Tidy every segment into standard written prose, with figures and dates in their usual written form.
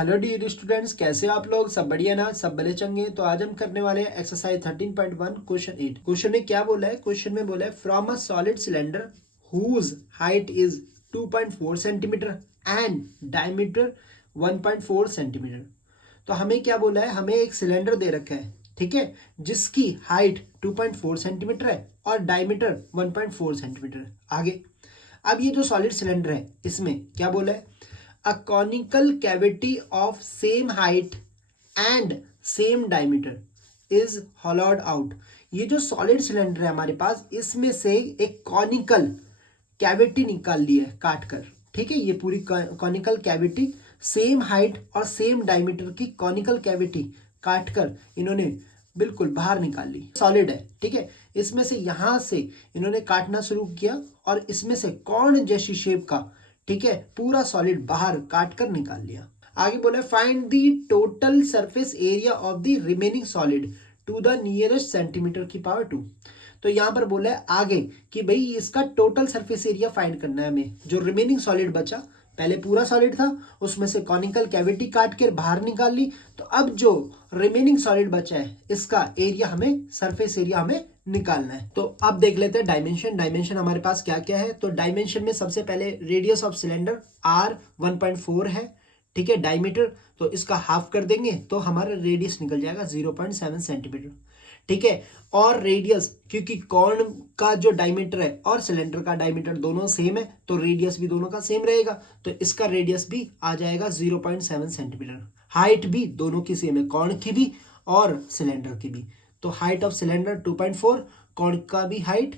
Hello dear students, कैसे हो आप लोग? सब बढ़िया ना? सब भले चंगे। तो आज हम करने वाले हैं एक्सरसाइज 13.1 क्वेश्चन 8। क्वेश्चन में क्या बोला है? क्वेश्चन में बोला है from a solid cylinder whose height is 2.4 centimetre and diameter 1.4 centimetre. तो हमें क्या बोला है? हमें एक सिलेंडर दे रखा है, ठीक है, जिसकी हाइट 2.4 सेंटीमीटर है और डायमीटर 1.4 सेंटीमीटर है। आगे अब ये जो सॉलिड सिलेंडर है इसमें क्या बोला है? A conical cavity of same height and same diameter is hollowed out। ये जो सॉलिड सिलेंडर है हमारे पास, इसमें से एक कॉनिकल कैविटी निकाल ली है काट कर, ठीक है। ये पूरी कॉनिकल कैविटी सेम हाइट और सेम डायमीटर की कॉनिकल कैविटी काट कर इन्होंने बिल्कुल बाहर निकाल ली। सॉलिड है, ठीक है। इसमें से यहां से इन्होंने काटना शुरू किया और इसमें से कॉर्न जैसी शेप का, ठीक है, पूरा सॉलिड बाहर काट कर निकाल लिया। आगे बोला find the total surface area of the remaining solid to the nearest centimetre की पावर 2। तो यहां पर बोला है आगे कि भाई इसका टोटल सरफेस एरिया फाइंड करना है हमें। जो रिमेनिंग सॉलिड बचा, पहले पूरा सॉलिड था, उसमें से कॉनिकल कैविटी काट कर बाहर निकाल ली। तो अब जो रिमेनिंग सॉलिड बचा है इसका एरिया हमें, सरफेस एरिया हमें निकालना है। तो अब देख लेते हैं डायमेंशन। डायमेंशन हमारे पास क्या क्या है? तो डायमेंशन में सबसे पहले रेडियस ऑफ सिलेंडर आर 1.4 है, ठीक है। डायमीटर तो इसका हाफ कर देंगे तो हमारा रेडियस निकल जाएगा 0.7 सेंटीमीटर, ठीक है। और रेडियस, क्योंकि कॉर्न का जो डायमीटर है और सिलेंडर का डायमीटर दोनों सेम है तो रेडियस भी दोनों का सेम रहेगा, तो इसका रेडियस भी आ जाएगा 0.7 सेंटीमीटर। हाइट भी दोनों की सेम है, कॉर्न की भी और सिलेंडर की भी। तो हाइट ऑफ सिलेंडर 2.4, कॉर्न का भी हाइट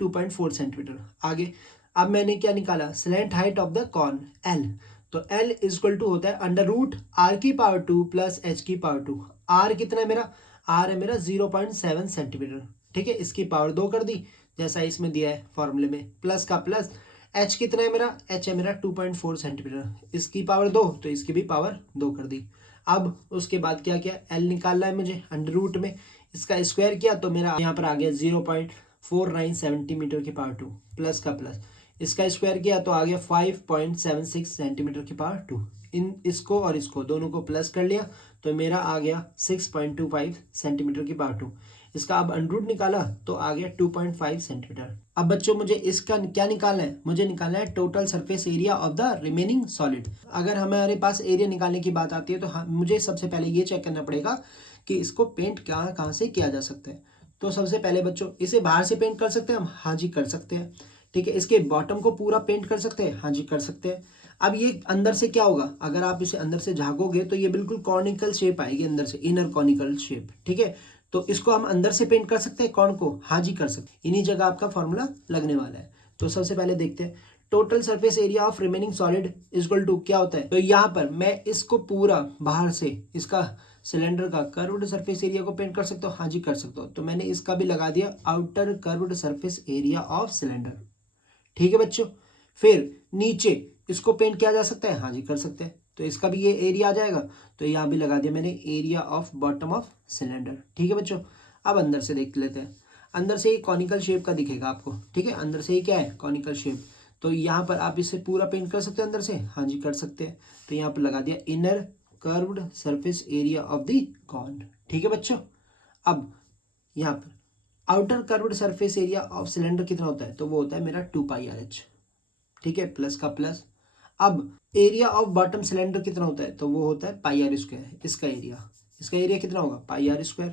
2.4 सेंटीमीटर। आगे अब मैंने क्या निकाला? Slant height of the corn L. तो एल इक्वल टू होता है अंडर रूट आर की पावर 2 प्लस एच की पावर 2। आर कितना है मेरा? आर है मेरा 0.7 सेंटीमीटर, ठीक है। इसकी पावर 2 कर दी जैसा इसमें दिया है फॉर्मूले में, प्लस का प्लस। एच कितना है मेरा? एच है मेरा 2.4 सेंटीमीटर, इसकी पावर 2 तो इसकी भी पावर 2 कर दी। अब उसके बाद क्या किया? एल निकालना है मुझे अंडर रूट में, इसका स्क्वायर किया तो मेरा यहाँ पर आ गया 0.49 सेंटीमीटर की पावर 2 प्लस का प्लस। इसका स्क्वायर किया तो आ गया 5.76 सेंटीमीटर की पावर 2। इन इसको और इसको दोनों को प्लस कर लिया तो मेरा आ गया 6.25 सेंटीमीटर की पावर 2। इसका अब अंडरूट निकाला तो आ गया 2.5 सेंटीमीटर। अब बच्चों मुझे इसका क्या निकालना है? मुझे निकालना है total surface area of the remaining solid. अगर हमारे पास एरिया निकालने की बात आती है तो मुझे सबसे पहले ये चेक करना पड़ेगा कि इसको पेंट कहाँ कहाँ से किया जा सकता है। तो सबसे पहले बच्चों, इसे बाहर से पेंट कर सकते हैं हम? हाँ जी कर सकते हैं, ठीक है। इसके बॉटम को पूरा पेंट कर सकते हैं? हाँ जी कर सकते हैं। अब ये अंदर से क्या होगा? अगर आप इसे अंदर से झांकोगे तो ये बिल्कुल कॉनिकल शेप आएगी अंदर से, इनर कॉनिकल शेप, ठीक है। तो इसको हम अंदर से पेंट कर सकते हैं कॉर्न को? हाँ जी कर सकते हैं। इन्हीं जगह आपका फॉर्मूला लगने वाला है। तो सबसे पहले देखते हैं total surface area of remaining solid equal to क्या होता है। तो यहाँ पर मैं इसको पूरा बाहर से, इसका सिलेंडर का कर्व्ड सरफेस एरिया को पेंट कर सकता हूँ? हाँ जी कर सकता हूँ। तो मैंने इसका भी लगा दिया outer curved surface area of cylinder, ठीक है बच्चों। फिर नीचे इसको पेंट किया जा सकता है? हाँ जी कर सकते हैं। तो इसका भी ये एरिया आ जाएगा, तो यहाँ भी लगा दिया मैंने area of bottom of cylinder, ठीक है बच्चों। अब अंदर से देख लेते हैं। अंदर से ये कॉनिकल शेप का दिखेगा आपको, ठीक है। अंदर से ये क्या है? Conical shape. तो यहाँ पर आप इसे पूरा पेंट कर सकते हैं अंदर से? हाँ जी कर सकते हैं। तो यहाँ पर लगा दिया inner curved surface area of the corn, ठीक है बच्चों। अब यहाँ पर outer curved surface area of cylinder कितना होता है? तो वो होता है मेरा 2πRH, ठीक है, प्लस का प्लस। अब एरिया ऑफ बॉटम सिलेंडर कितना होता है? तो वो होता है πr²। इसका एरिया कितना होगा? πr²,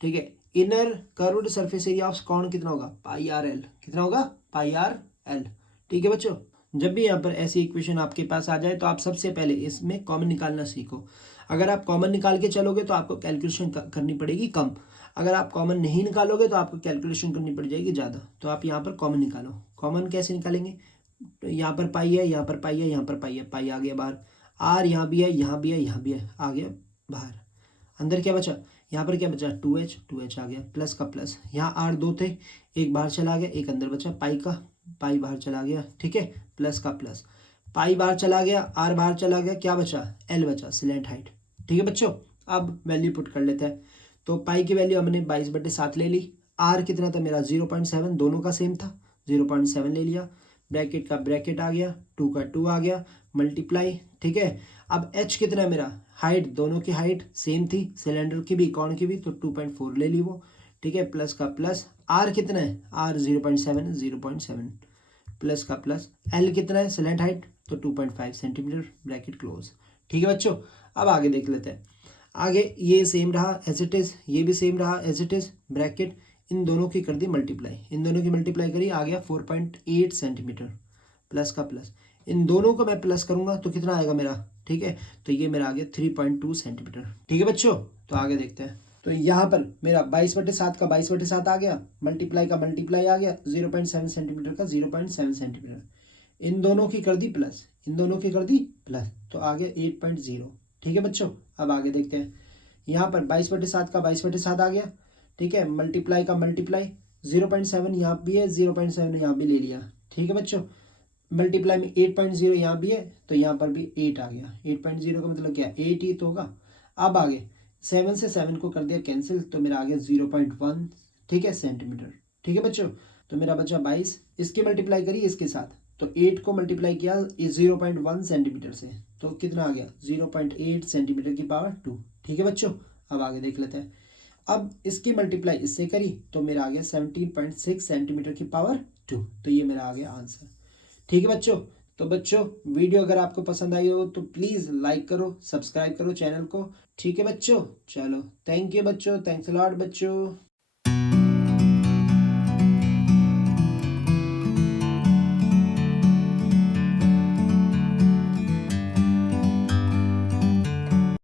ठीक है। Inner curved surface area of corn कितना होगा? πrl। कितना होगा? πrl, ठीक है बच्चों। जब भी यहाँ पर ऐसी इक्वेशन आपके पास आ जाए तो आप सबसे पहले इसमें कॉमन निकालना सीखो। अगर आप कॉमन निकाल के चलोगे तो आपको कैलकुलेशन करनी पड़ेगी कम। अगर आप कॉमन नहीं निकालोगे तो आपको कैलकुलेशन करनी पड़ जाएगी ज़्यादा। तो आप यहाँ पर कॉमन निकालो। कॉमन कैसे निकालेंगे? तो यहाँ पर पाई है, यहाँ पर पाई है, यहाँ पर पाई है, पाई आ गया बाहर। आर यहाँ भी है, यहाँ भी है, यहाँ भी है, आ गया बाहर। अंदर क्या बचा? यहाँ पर क्या बचा? 2h आ गया, प्लस का प्लस। यहाँ आर 2 थे, एक बाहर चला गया, एक अंदर बचा पाई का, पाई बाहर चला गया, ठीक है, प्लस का प्लस। पाई बाहर चला गया, आर बाहर चला गया, क्या बचा? एल बचा, सिलेंट हाइट, ठीक है बच्चों। अब वैल्यू पुट कर लेते हैं। तो पाई की वैल्यू हमने 22/7 ले ली। आर कितना था मेरा? 0.7, दोनों का सेम था, 0.7 ले लिया। ब्रैकेट का ब्रैकेट आ गया, 2 का 2 आ गया, मल्टीप्लाई, ठीक है। अब h कितना है मेरा, हाइट, दोनों की हाइट सेम थी, सिलेंडर की भी कौन की भी, तो 2.4 ले ली वो, ठीक है। प्लस का प्लस, r कितना है, r 0.7 प्लस का प्लस, l कितना है सिलेंडर हाइट, तो 2.5 सेंटीमीटर, ब्रैकेट क्लोज, ठीक है बच्चों। अब आगे देख लेते हैं। आगे ये सेम रहा एज इट इज, ये भी सेम रहा एज इट इज, ब्रैकेट, इन दोनों की कर दी मल्टीप्लाई, इन दोनों की मल्टीप्लाई करी, आ गया 4.8 सेंटीमीटर, प्लस का प्लस, इन दोनों को मैं प्लस करूंगा तो कितना आएगा मेरा, ठीक है। तो ये मेरा आ गया 3.2 सेंटीमीटर, ठीक है बच्चों। तो आगे देखते हैं। तो यहाँ पर मेरा 22/7 का 22/7 आ गया, मल्टीप्लाई का मल्टीप्लाई आ गया, 0.7 सेंटीमीटर का 0.7 सेंटीमीटर, इन दोनों की कर दी प्लस, इन दोनों की कर दी प्लस, तो आ गया 8.0, ठीक है बच्चों। अब आगे देखते हैं। यहाँ पर 22/7 का 22/7 आ गया, ठीक है। मल्टीप्लाई का मल्टीप्लाई, 0.7 यहाँ भी है, 0.7 यहाँ भी ले लिया, ठीक है बच्चों। मल्टीप्लाई में 8.0 यहाँ भी है, तो यहाँ पर भी 8 आ गया, 8.0 का मतलब क्या, 8 ही तो होगा। अब आगे 7 से 7 को कर दिया कैंसिल, तो मेरा आ गया 0.1, ठीक है, सेंटीमीटर, ठीक है बच्चों। तो मेरा बचा 22, इसकी मल्टीप्लाई करी इसके साथ, तो 8 को मल्टीप्लाई किया 0.1 सेंटीमीटर से, तो कितना आ गया 0.8 सेंटीमीटर की पावर 2, ठीक है बच्चों। अब आगे देख लेते हैं। अब इसकी मल्टीप्लाई इससे करी, तो मेरा आ गया 17.6 सेंटीमीटर की पावर 2, तो ये मेरा आ गया आंसर, ठीक है बच्चों। तो बच्चों वीडियो अगर आपको पसंद आई हो तो प्लीज़ लाइक करो, सब्सक्राइब करो चैनल को, ठीक है बच्चों। चलो थैंक यू बच्चों, थैंक्स अ लॉट बच्चों।